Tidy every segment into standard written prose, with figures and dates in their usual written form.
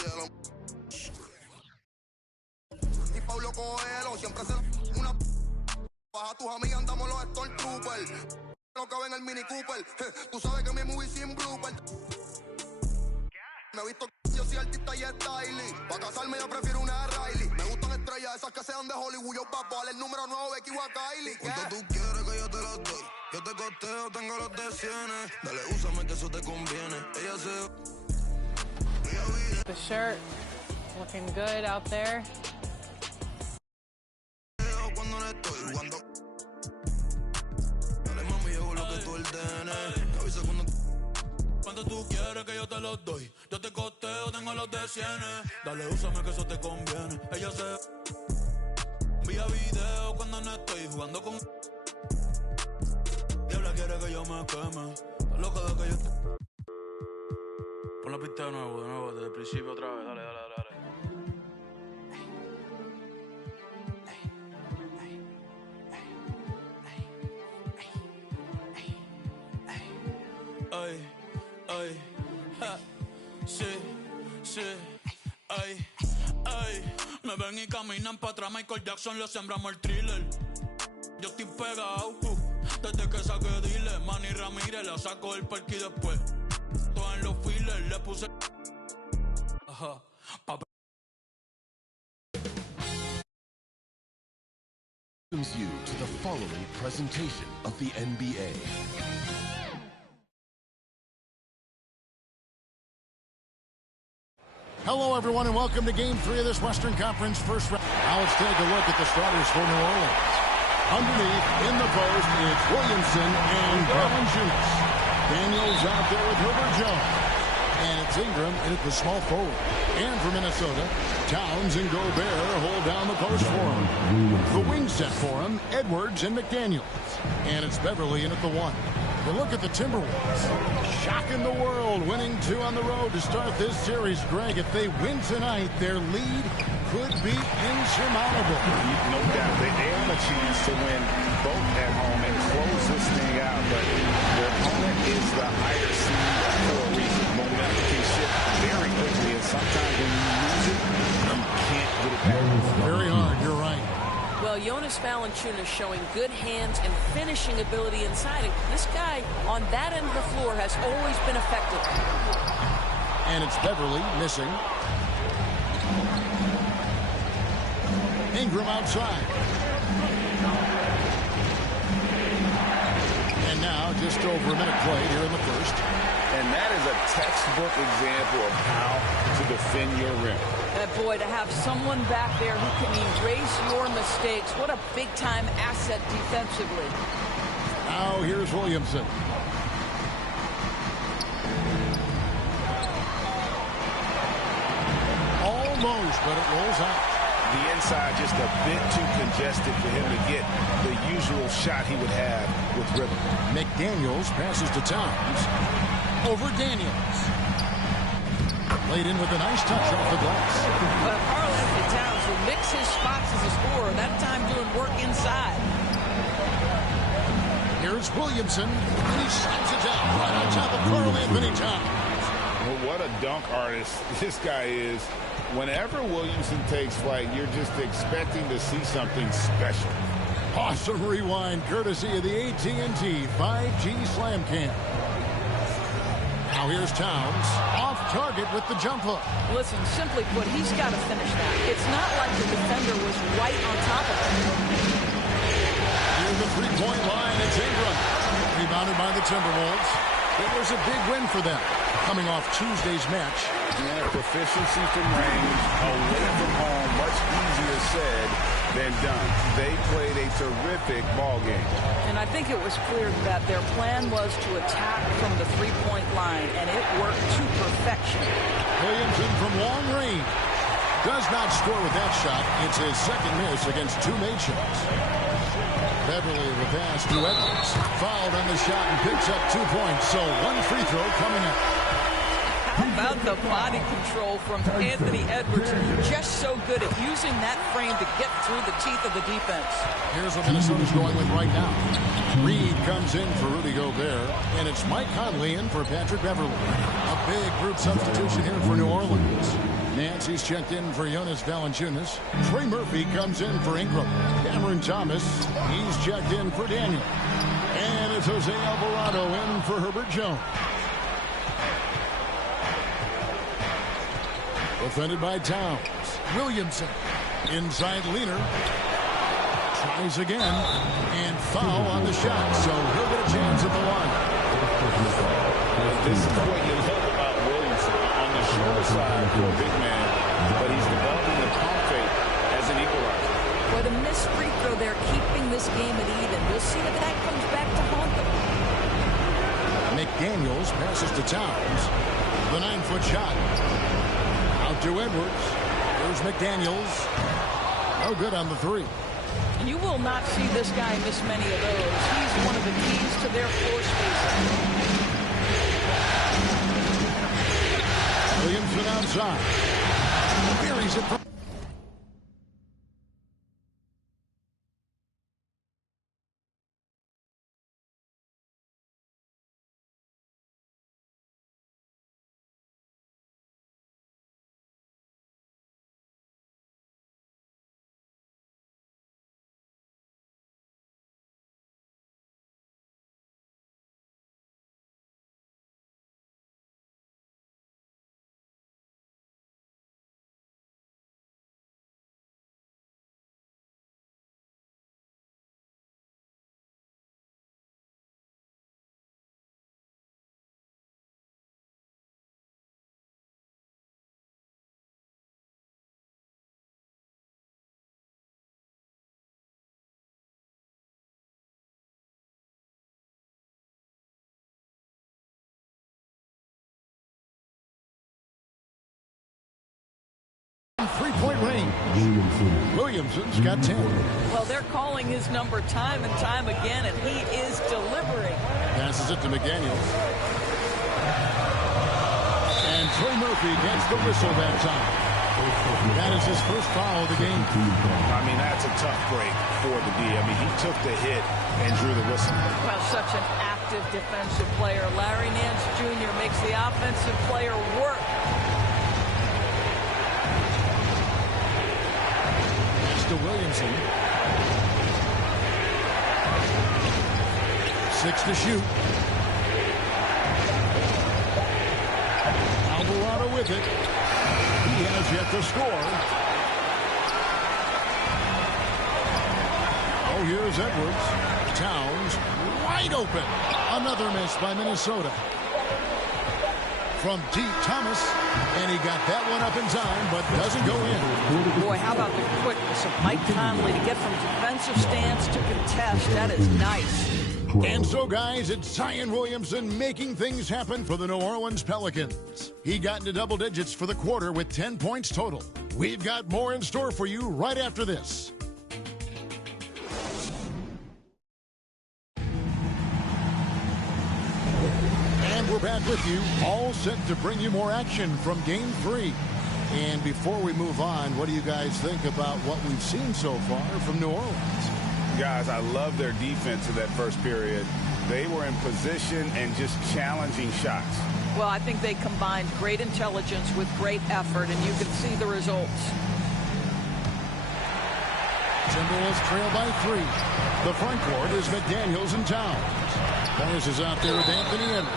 cielo. Y Pablo Coelho siempre se una baja tus amigas, andamos los Stormtroopers. Lo que ven el Mini Cooper. Tú sabes que mi movie sin blooper. Me he visto yo soy artista y styling. Pa' casarme yo prefiero una Riley. Me gustan estrellas esas que sean de Hollywood. Yo Bad el número 9 Becky a Kylie. ¿Cuánto tú quieres que yo te lo doy? Yo te costeo, tengo los de cienes. Dale, úsame que eso te conviene. Ella se... The shirt looking good out there. Cuando no estoy jugando. Dale, mami, yo hago lo que tú ordenes. Me avisa cuando tú quieres que yo te los doy. Yo te costeo, tengo los de cienes. Dale, úsame que eso te conviene. Ella se envía video cuando no estoy jugando con... Diabla quiere que yo me queme. Está loca de que yo... Pon la pista de nuevo, desde el principio otra vez. Dale. Ay, ja, sí, ay. Me ven y caminan para atrás, Michael Jackson le sembramos el thriller. Yo estoy pegado, desde que saqué dile. Manny Ramírez la sacó el parque y después todo en los fillers le puse. Ajá, Welcomes you to the following presentation of the NBA. Hello, everyone, and welcome to Game 3 of this Western Conference first round. Now let's take a look at the starters for New Orleans. Underneath, in the post, it's Williamson and Valanciunas. Daniels out there with Herbert Jones. And it's Ingram in at the small forward. And for Minnesota, Towns and Gobert hold down the post for him. The wing set for him, Edwards and McDaniels. And it's Beverly in at the 1. But look at the Timberwolves. Shocking the world, winning 2 on the road to start this series. Greg, if they win tonight, their lead could be insurmountable. No doubt. They have a chance to win both at home and close this thing out. But their opponent is the higher seed for a reason. Momentum can shift very quickly, and sometimes when you lose it, you can't get it back. Very hard, you're right. Well, Jonas Valanciunas showing good hands and finishing ability inside. And this guy on that end of the floor has always been effective. And it's Beverly missing. Ingram outside. And now just over a minute played here in the first. And that is a textbook example of how to defend your rim. And boy, to have someone back there who can erase your mistakes, what a big-time asset defensively. Now here's Williamson. Almost, but it rolls out. The inside just a bit too congested for him to get the usual shot he would have with rhythm. McDaniels passes to Towns. Over Daniels. Laid in with a nice touch off the glass. But Karl-Anthony Towns will mix his spots as a scorer, that time doing work inside. Here's Williamson, and he slaps it down right on top of Karl-Anthony Towns. Well, what a dunk artist this guy is. Whenever Williamson takes flight, you're just expecting to see something special. Awesome rewind, courtesy of the AT&T 5G Slam Cam. Now here's Towns, off target with the jump hook. Listen, simply put, he's got to finish that. It's not like the defender was right on top of him. Here's the three-point line, it's Ingram. Rebounded by the Timberwolves. It was a big win for them, coming off Tuesday's match. Yeah, proficiency from range, away from home, much easier said than done. They played a terrific ball game. And I think it was clear that their plan was to attack from the three-point line, and it worked to perfection. Williamson from long range does not score with that shot. It's his second miss against 2 made shots. Beverly with the pass to Edwards. Fouled on the shot and picks up 2 points. So 1 free throw coming up. How about the body control from Anthony Edwards? Just so good at using that frame to get through the teeth of the defense. Here's what Minnesota's going with right now. Reed comes in for Rudy Gobert, and it's Mike Conley in for Patrick Beverly. A big group substitution here for New Orleans. Nancy's checked in for Jonas Valanciunas. Trey Murphy comes in for Ingram. Cameron Thomas, he's checked in for Daniel. And it's Jose Alvarado in for Herbert Jones. Defended by Towns. Williamson. Inside Leaner. Tries again. And foul on the shot. So he'll get a chance at the line. This is what you love about Williamson. On the shorter side for a big man. But he's developing the pump fake as an equalizer. Well, the missed free throw there, keeping this game at even. We'll see if that comes back to haunt them. McDaniels passes to Towns. The 9-foot shot. Out to Edwards. There's McDaniels. No good on the three. And you will not see this guy miss many of those. He's one of the keys to their floor spacing. Williamson outside. Buries it from three-point range. Williamson's got 10. Well, they're calling his number time and time again, and he is delivering. Passes it to McDaniels. And Trey Murphy gets the whistle that time. That is his first foul of the game. I mean, that's a tough break for the D. I mean, he took the hit and drew the whistle. Well, such an active defensive player. Larry Nance Jr. makes the offensive player work. To Williamson. 6 to shoot. Alvarado with it. He has yet to score. Oh, here's Edwards. Towns wide open. Another miss by Minnesota. From deep, Thomas, and he got that one up in time, but doesn't go in. Boy, how about the quickness of Mike Conley to get from defensive stance to contest? That is nice. And so, guys, it's Zion Williamson making things happen for the New Orleans Pelicans. He got into double digits for the quarter with 10 points total. We've got more in store for you right after this. We're back with you, all set to bring you more action from Game 3. And before we move on, what do you guys think about what we've seen so far from New Orleans? Guys, I love their defense in that first period. They were in position and just challenging shots. Well, I think they combined great intelligence with great effort, and you can see the results. Timberwolves trail by 3. The front court is McDaniels and Towns. Morris is out there with Anthony Edwards.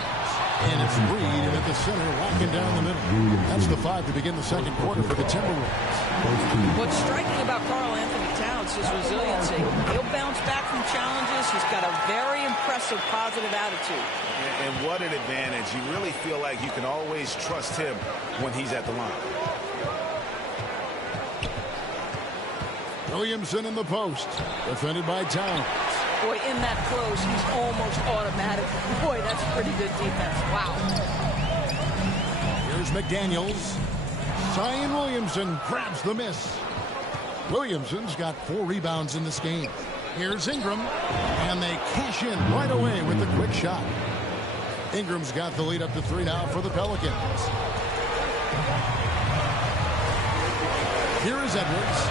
And it's Reed in at the center, locking down the middle. That's the 5 to begin the second quarter for the Timberwolves. What's striking about Karl Anthony Towns is resiliency. He'll bounce back from challenges. He's got a very impressive positive attitude. And what an advantage. You really feel like you can always trust him when he's at the line. Williamson in the post, defended by Towns. Boy, in that close, he's almost automatic. Boy, that's pretty good defense. Wow. Here's McDaniels. Zion Williamson grabs the miss. Williamson's got 4 rebounds in this game. Here's Ingram, and they cash in right away with the quick shot. Ingram's got the lead up to 3 now for the Pelicans. Here is Edwards.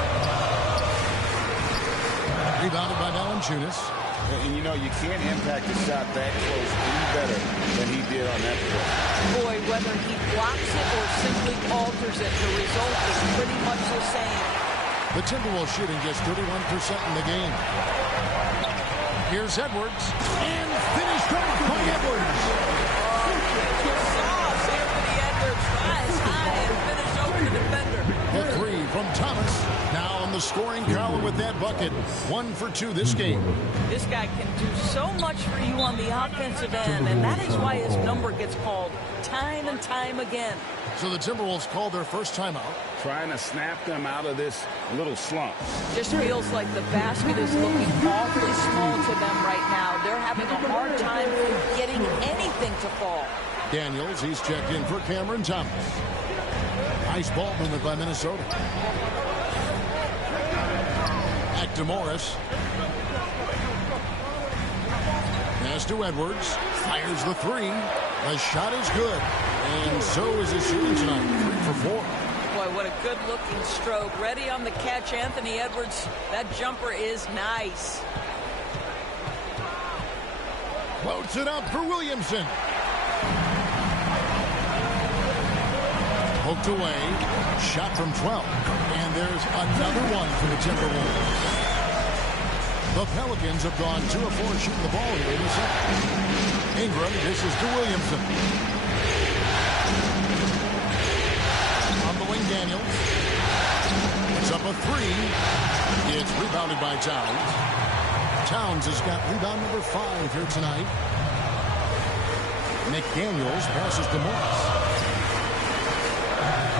Rebounded by Valanciunas. And, you know, you can't impact a shot that close any better than he did on that play. Boy, whether he blocks it or simply alters it, the result is pretty much the same. The Timberwolves shooting just 31% in the game. Here's Edwards. And finished off by Edwards. You saw Anthony Edwards rise high and finish over the defender. The three from Thomas. Now on the scoring column with that bucket. 1 for 2 this game. This guy can do so much for you on the offensive end, and that is why his number gets called time and time again. So the Timberwolves called their first timeout. Trying to snap them out of this little slump. Just feels like the basket is looking awfully small to them right now. They're having a hard time getting anything to fall. Daniels, he's checked in for Cameron Thomas. Nice ball movement by Minnesota. Back to Morris. Pass to Edwards. Fires the three. The shot is good. And so is his shooting tonight. 3 for 4. Boy, what a good-looking stroke. Ready on the catch, Anthony Edwards. That jumper is nice. Floats it up for Williamson. Poked away. Shot from 12. And there's another one for the Timberwolves. The Pelicans have gone 2 of 4 shooting the ball here in the second. Ingram dishes to Williamson. On the wing, Daniels. Puts up a 3. It's rebounded by Towns. Towns has got rebound number 5 here tonight. McDaniels passes to Morris.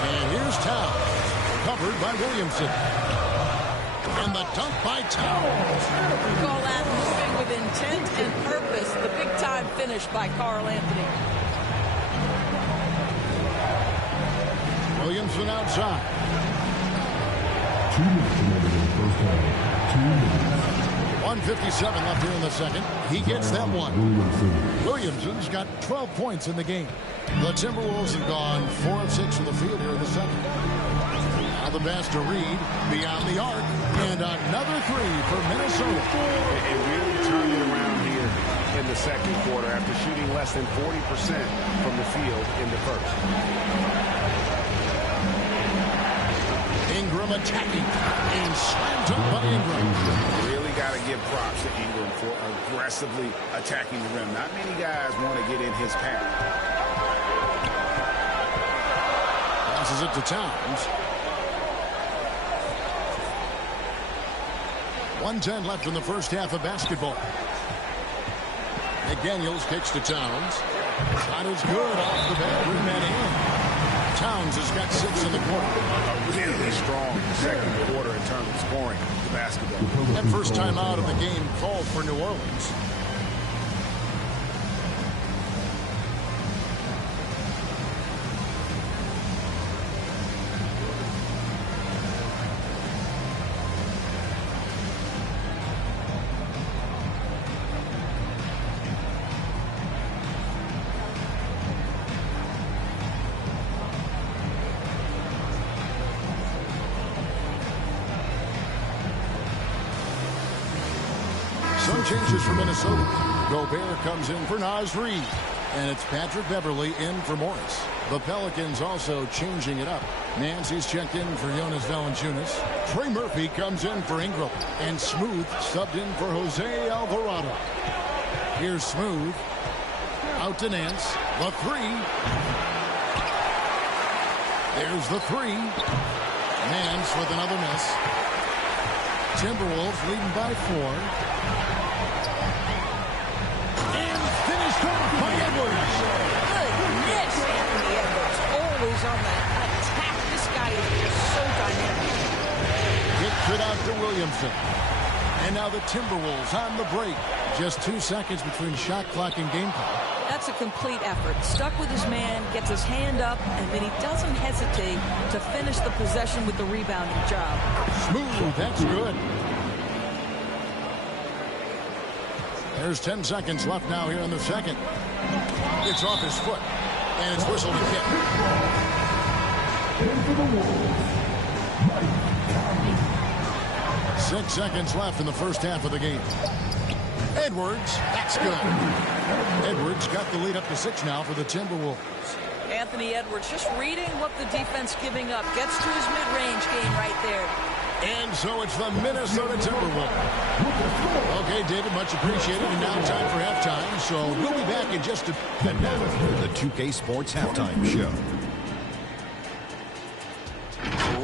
And here's Towns. Covered by Williamson. And the dunk by Towns. Call that moving with intent and purpose. The big-time finish by Karl Anthony. Williamson outside. 2 minutes remaining in the first half. 2 minutes. 1:57 left here in the second. He gets that one. Williamson's got 12 points in the game. The Timberwolves have gone 4 of 6 from the field here in the second. Now the pass to Reed beyond the arc. And another 3 for Minnesota. It really turned it around here in the second quarter after shooting less than 40% from the field in the first. Ingram attacking. And slammed up by Ingram. Really got to give props to Ingram for aggressively attacking the rim. Not many guys want to get in his path. Passes it to Towns. 1:10 left in the first half of basketball. McDaniels kicks to Towns. Shot is good off the bat. Rim and in. Towns has got 6 in the quarter. A really strong second quarter in terms of scoring the basketball. That first time out of the game called for New Orleans. Some changes for Minnesota. Gobert comes in for Naz Reid. And it's Patrick Beverley in for Morris. The Pelicans also changing it up. Nancy's checked in for Jonas Valanciunas. Trey Murphy comes in for Ingram. And Smooth subbed in for Jose Alvarado. Here's Smooth. Out to Nance. The 3. There's the 3. Nance with another miss. Timberwolves leading by 4. By Edwards. Goodness, Anthony Edwards. Always on the attack. This guy is just so dynamic. Kicks it out to Williamson. And now the Timberwolves on the break. Just 2 seconds between shot clock and game clock. That's a complete effort. Stuck with his man, gets his hand up, and then he doesn't hesitate to finish the possession with the rebounding job. Smooth. That's good. There's 10 seconds left now here in the second. It's off his foot. And it's whistled and kicked. 6 seconds left in the first half of the game. Edwards, that's good. Edwards got the lead up to 6 now for the Timberwolves. Anthony Edwards just reading what the defense giving up. Gets to his mid-range game right there. And so it's the Minnesota Timberwolves. Okay, David, much appreciated. And now time for halftime. So we'll be back in just a minute. And now, the 2K Sports Halftime Show.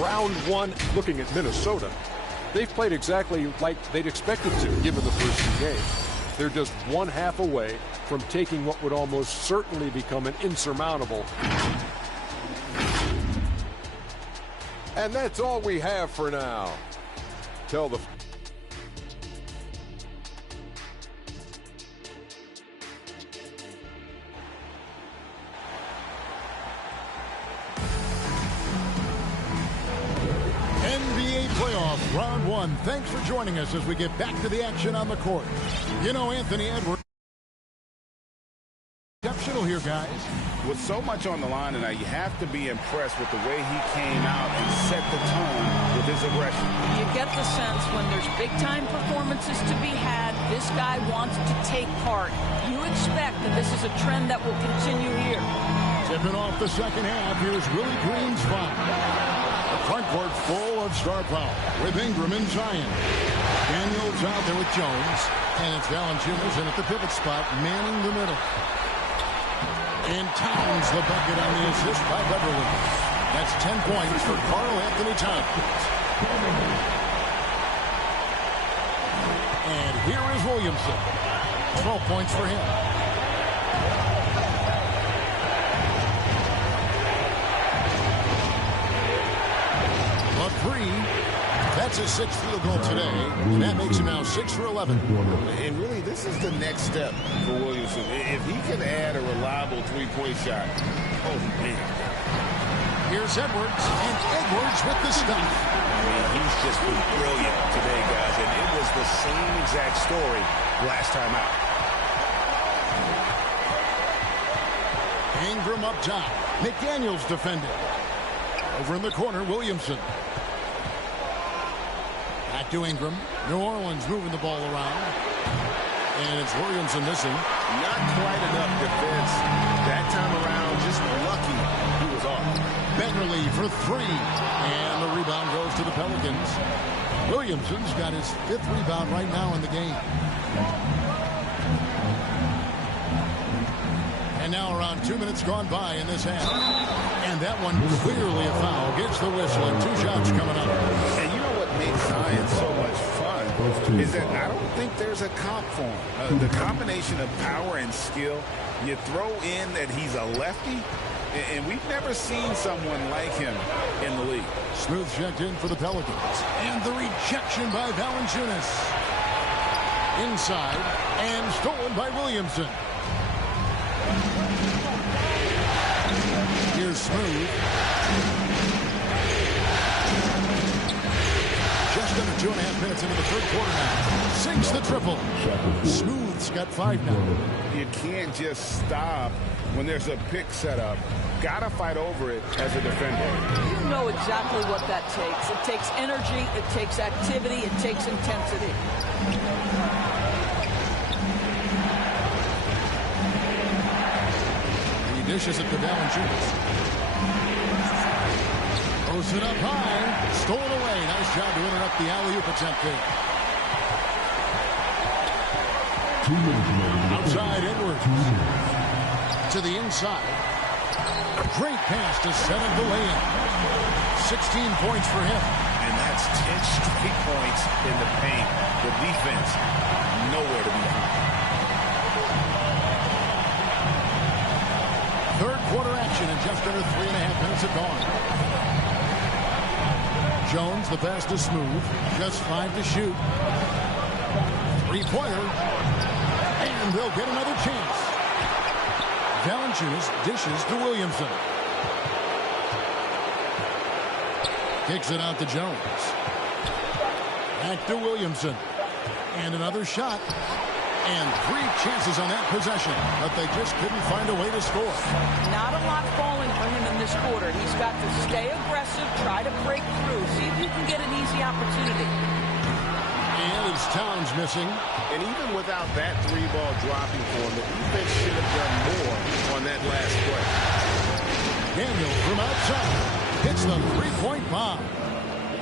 Round one, looking at Minnesota, they've played exactly like they'd expected to, given the first 2 games. They're just 1/2 away from taking what would almost certainly become an insurmountable. And that's all we have for now. Tell the... NBA playoff round one. Thanks for joining us as we get back to the action on the court. You know, Anthony Edwards. Exceptional here, guys. With so much on the line tonight, you have to be impressed with the way he came out and set the tone with his aggression. You get the sense when there's big-time performances to be had, this guy wants to take part. You expect that this is a trend that will continue here. Tipping off the second half, here's Willie Green's foul. The front court full of star power with Ingram and Zion. Daniels out there with Jones. And it's Valanciunas in at the pivot spot, manning the middle. And Towns the bucket on the assist by Beverly. That's 10 points for Karl-Anthony Towns. And here is Williamson. 12 points for him. A three. That's his 6th field goal today. And that makes him now 6 for 11. And really, this is the next step for Williamson. If he can add a reliable three-point shot, oh, man. Here's Edwards, and Edwards with the stuff. I mean, he's just been brilliant today, guys, and it was the same exact story last time out. Ingram up top. McDaniels defending. Over in the corner, Williamson. Back to Ingram. New Orleans moving the ball around. And it's Williamson missing. Not quite enough defense that time around. Just lucky he was off. Beverly for 3. And the rebound goes to the Pelicans. Williamson's got his 5th rebound right now in the game. And now around 2 minutes gone by in this half. And that one clearly a foul. Gets the whistle and 2 shots coming up. And you know what makes Zion so much fun is that I don't think there's a comp for him. The combination of power and skill, you throw in that he's a lefty, and we've never seen someone like him in the league. Smooth checked in for the Pelicans. And the rejection by Valanciunas. Inside and stolen by Williamson. Here's Smooth. Just under 2.5 minutes into the third quarter now. Sinks the triple. Smooth's got 5 now. You can't just stop when there's a pick set up. Gotta fight over it as a defender. You know exactly what that takes. It takes energy, it takes activity, it takes intensity. He dishes it to Valanciunas. Throws it up high. Stolen away. Nice job to interrupt the alley-oop attempt there. Outside Edwards. To the inside. Great pass to set up the lay-in. 16 points for him. And that's 10 straight points in the paint. The defense, nowhere to be found. Third quarter action and just under 3.5 minutes have gone. Jones, the pass to Smooth. Just 5 to shoot. 3-pointer. And they'll get another chance. Valanciunas dishes to Williamson. Kicks it out to Jones. Back to Williamson. And another shot. And 3 chances on that possession. But they just couldn't find a way to score. Not a lot falling for him in this quarter. He's got to stay aggressive, try to break through, see if you can get an easy opportunity. And it's Towns missing. And even without that three-ball dropping for him, the defense should have done more on that last play. Daniel from outside hits the three-point bomb.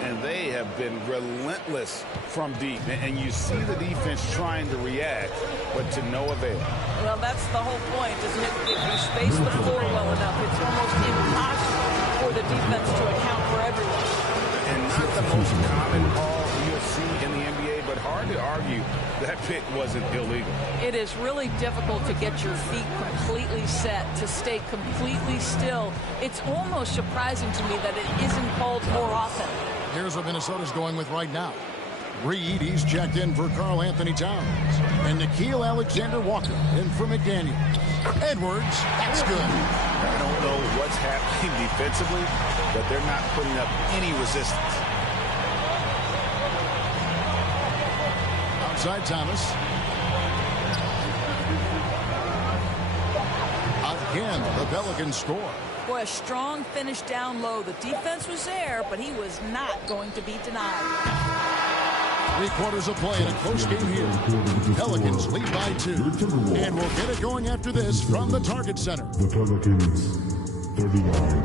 And they have been relentless from deep. And you see the defense trying to react, but to no avail. Well, that's the whole point, isn't it? If you space the floor well enough, it's almost impossible for the defense to account for everyone. And not the most common call you'll see in the NBA, but hard to argue that pick wasn't illegal. It is really difficult to get your feet completely set, to stay completely still. It's almost surprising to me that it isn't called more often. Here's what Minnesota's going with right now. Reed, he's checked in for Karl Anthony Towns. And Nickeil Alexander-Walker in for McDaniel. Edwards, that's good. I don't know what's happening defensively, but they're not putting up any resistance. Outside Thomas. Again, the Pelicans score. Boy, a strong finish down low. The defense was there, but he was not going to be denied. 3/4 of play in a close game here. Pelicans lead by 2. And we'll get it going after this from the Target Center. The Pelicans, 39.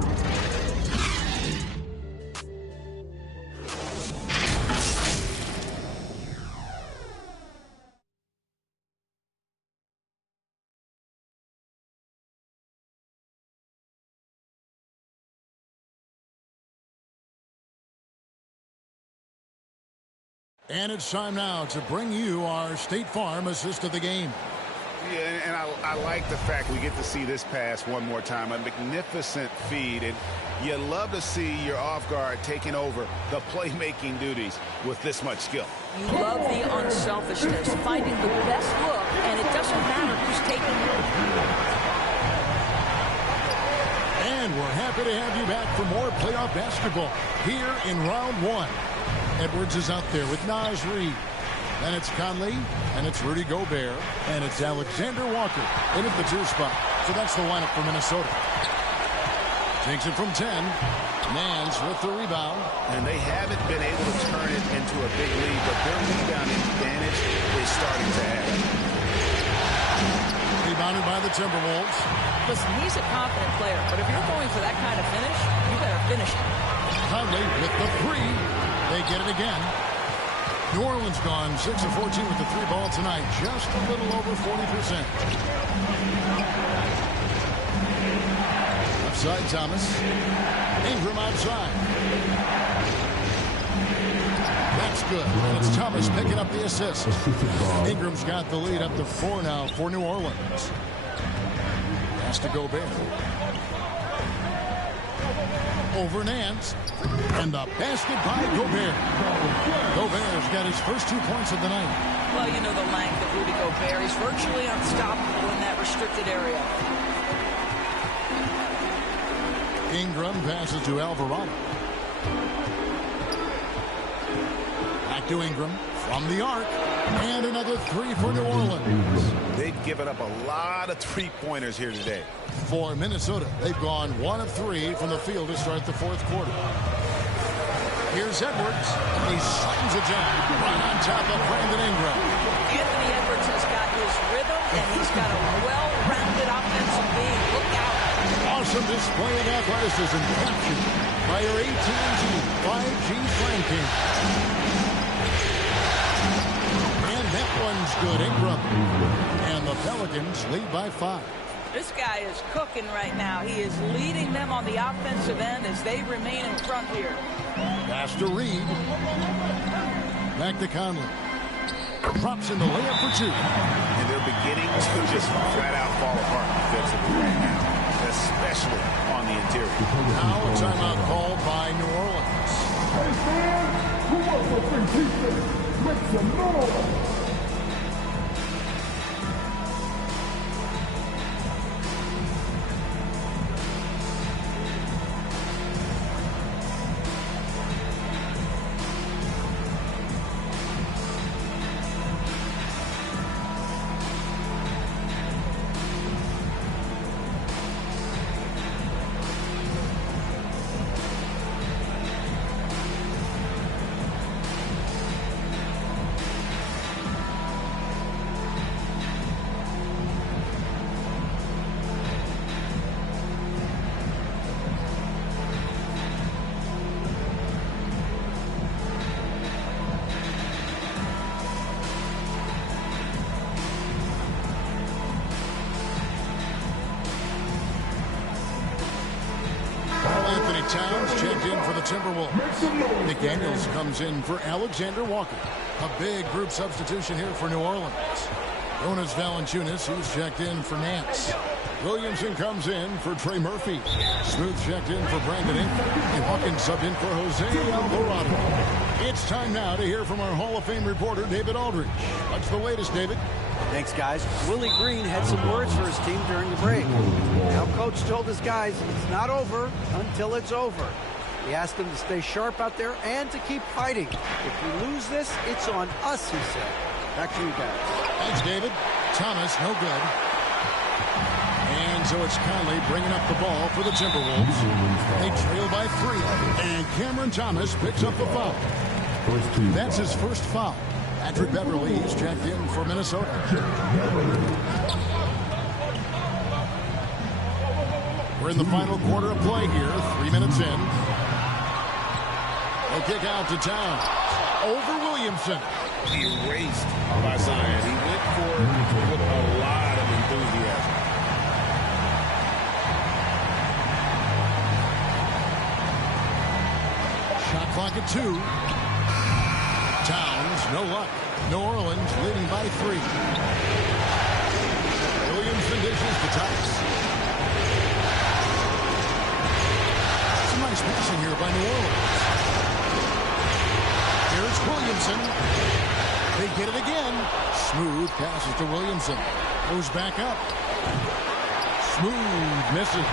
And it's time now to bring you our State Farm assist of the game. Yeah, and I like the fact we get to see this pass one more time. A magnificent feed, and you love to see your off guard taking over the playmaking duties with this much skill. You love the unselfishness, finding the best look, and it doesn't matter who's taking it. And we're happy to have you back for more playoff basketball here in round 1. Edwards is out there with Naz Reid. Then it's Conley, and it's Rudy Gobert, and it's Alexander Walker in at the 2 spot. So that's the lineup for Minnesota. Takes it from 10. Nance with the rebound. And they haven't been able to turn it into a big lead, but their rebounding advantage is starting to add. Rebounded by the Timberwolves. Listen, he's a confident player, but if you're going for that kind of finish, you better finish it. Conley with the 3. They get it again. New Orleans gone 6 of 14 with the 3 ball tonight. Just a little over 40%. Outside Thomas. Ingram outside. That's good. And it's Thomas picking up the assist. Ingram's got the lead up to 4 now for New Orleans. Has to Gobert. Over Nance. And the basket by Gobert. Gobert's got his first 2 points of the night. Well, you know the length of Rudy Gobert. He's virtually unstoppable in that restricted area. Ingram passes to Alvarado. Back to Ingram from the arc. And another 3 for New Orleans. They've given up a lot of three-pointers here today. For Minnesota, they've gone 1 of 3 from the field to start the 4th quarter. Here's Edwards. He slams it down right on top of Brandon Ingram. Anthony Edwards has got his rhythm, and he's got a well-rounded offensive game. Look out. Awesome display of athleticism captured by your AT&T 5G flanking. And that one's good. Ingram. And the Pelicans lead by 5. This guy is cooking right now. He is leading them on the offensive end as they remain in front here. Pass to Reed. Back to Conley. Drops in the layup for 2. And they're beginning to just flat out fall apart defensively right now, especially on the interior. Now a timeout called by New Orleans. Hey fans, who wants to free pizza? Make some noise. right, Towns checked in for the Timberwolves. McDaniels comes in for Alexander Walker. A big group substitution here for New Orleans. Jonas Valanciunas, he's checked in for Nance. Williamson comes in for Trey Murphy. Smooth checked in for Brandon Ingram. And Hawkins subbed in for Jose Alvarado. It's time now to hear from our Hall of Fame reporter, David Aldridge. What's the latest, David? Thanks, guys. Willie Green had some words for his team during the break. Now, Coach told his guys it's not over until it's over. He asked them to stay sharp out there and to keep fighting. If we lose this, it's on us, he said. Back to you guys. Thanks, David. Thomas, no good. And so it's Conley bringing up the ball for the Timberwolves. They trail by 3. And Cameron Thomas picks up the foul. That's his first foul. Patrick Beverly is checked in for Minnesota. We're in the final quarter of play here. 3 minutes in. They'll kick out to Towns. Over Williamson. Erased by Zion. He went for it with a lot of enthusiasm. Shot clock at 2. Towns, no luck. New Orleans leading by 3. Williamson dishes to Tice. Some nice passing here by New Orleans. Here's Williamson. They get it again. Smooth passes to Williamson. Goes back up. Smooth misses.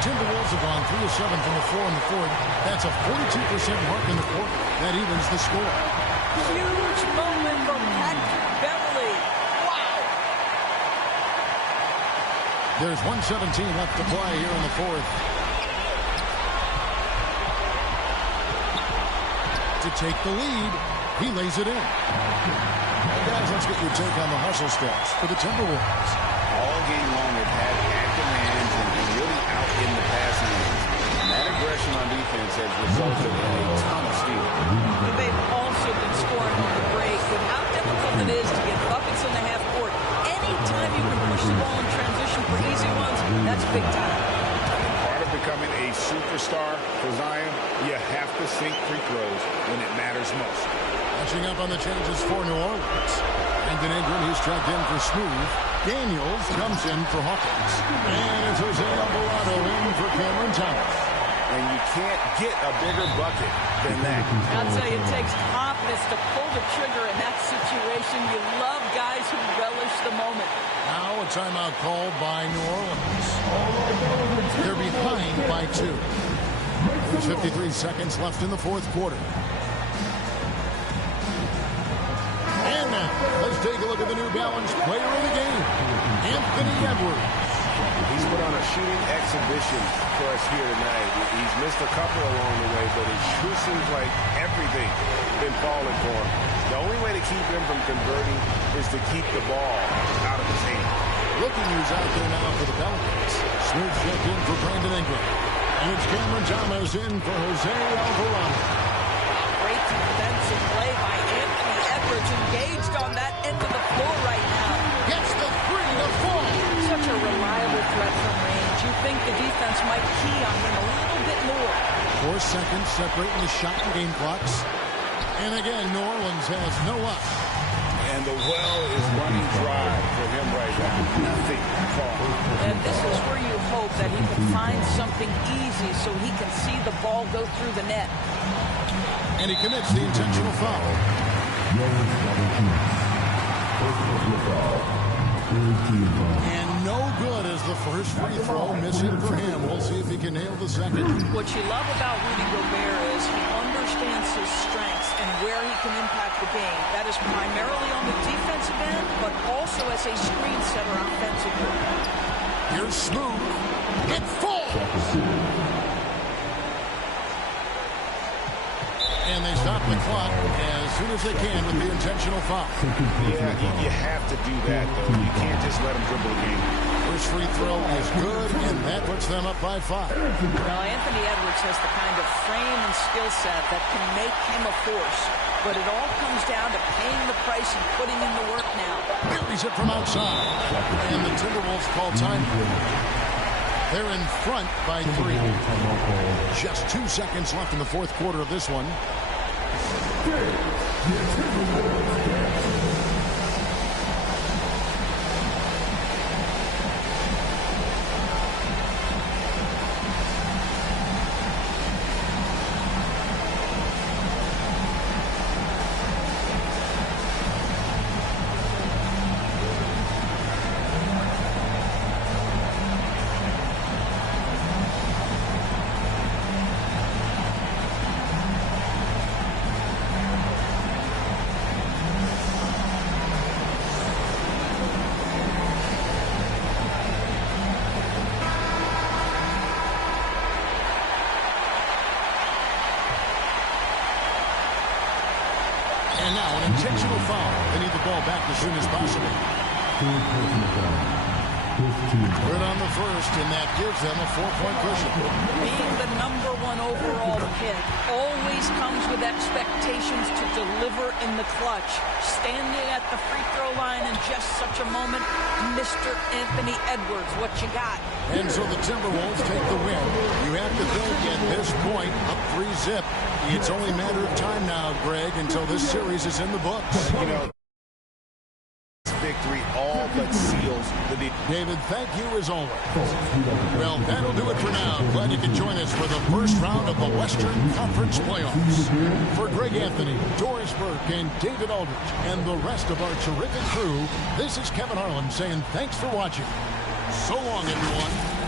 Timberwolves have gone 3 of 7 from the floor in the fourth. That's a 42% mark in the quarter. That evens the score. Huge moment from Patrick Beverly. Wow. There's 1:17 left to play here in the fourth. To take the lead, he lays it in. Guys, let's get your take on the hustle stats for the Timberwolves. All game long, they've had active hands and really out in the passing lanes. And that aggression on defense has resulted in a ton of steals. They've also been scoring on the break. With how difficult it is to get buckets in the half court, anytime you can push the ball in transition for easy ones, that's big time. Part of becoming a superstar for Zion, you have to sink free throws when it matters most. Catching up on the changes for New Orleans. Brandon Ingram, he's checked in for Smooth. Daniels comes in for Hawkins. And it's Jose Alvarado in for Cameron Thomas. And you can't get a bigger bucket than that. I'll tell you, it takes confidence to pull the trigger in that situation. You love guys who relish the moment. Now a timeout called by New Orleans. They're behind by 2. There's 53 seconds left in the fourth quarter. And now, let's take a look at the New Balance player of the game, Anthony Edwards. He's put on a shooting exhibition for us here tonight. He's missed a couple along the way, but it sure seems like everything's been falling for him. The only way to keep him from converting is to keep the ball out of his hand. Looking who's out there now for the Pelicans. Smooth checked in for Brandon Ingram. And it's Cameron Thomas in for Jose Alvarado. Great defensive play by Anthony Edwards, engaged on that end of the floor right now. Gets the 3 to fall. Such a reliable threat from range. You think the defense might key on him a little bit more. 4 seconds separating the shot and game clocks. And again, New Orleans has no luck. And the well is running dry for him right now. Nothing falling. And this is where you hope that he can find something easy so he can see the ball go through the net. And he commits the intentional foul. And no good as the first free throw, missing for him. We'll see if he can nail the second. What you love about Rudy Gobert is he understands his strengths and where he can impact the game. That is primarily on the defensive end, but also as a screen setter offensively. Here's Smooth. It falls! And they stop the clock as soon as they can with the intentional foul. Yeah, you have to do that, though. You can't just let them dribble the game. First free throw is good, and that puts them up by 5. Now, Anthony Edwards has the kind of frame and skill set that can make him a force. But it all comes down to paying the price and putting in the work now. Buries it from outside. And the Timberwolves call time. They're in front by 3. Just 2 seconds left in the fourth quarter of this one. And now an intentional foul. They need the ball back as soon as possible. Good on the first, and that gives them a 4-point cushion. Being the #1 overall pick always comes with expectations to deliver in the clutch. Standing at the free throw line in just such a moment, Mr. Anthony Edwards, what you got? And so the Timberwolves take the win. You have to think at this point, up 3-zip. It's only a matter of time now, Greg, until this series is in the books. You know, victory all but seals the deal. David, thank you as always. Well, that'll do it for now. Glad you could join us for the first round of the Western Conference Playoffs. For Greg Anthony, Doris Burke, and David Aldridge, and the rest of our terrific crew, this is Kevin Harlan saying thanks for watching. So long, everyone.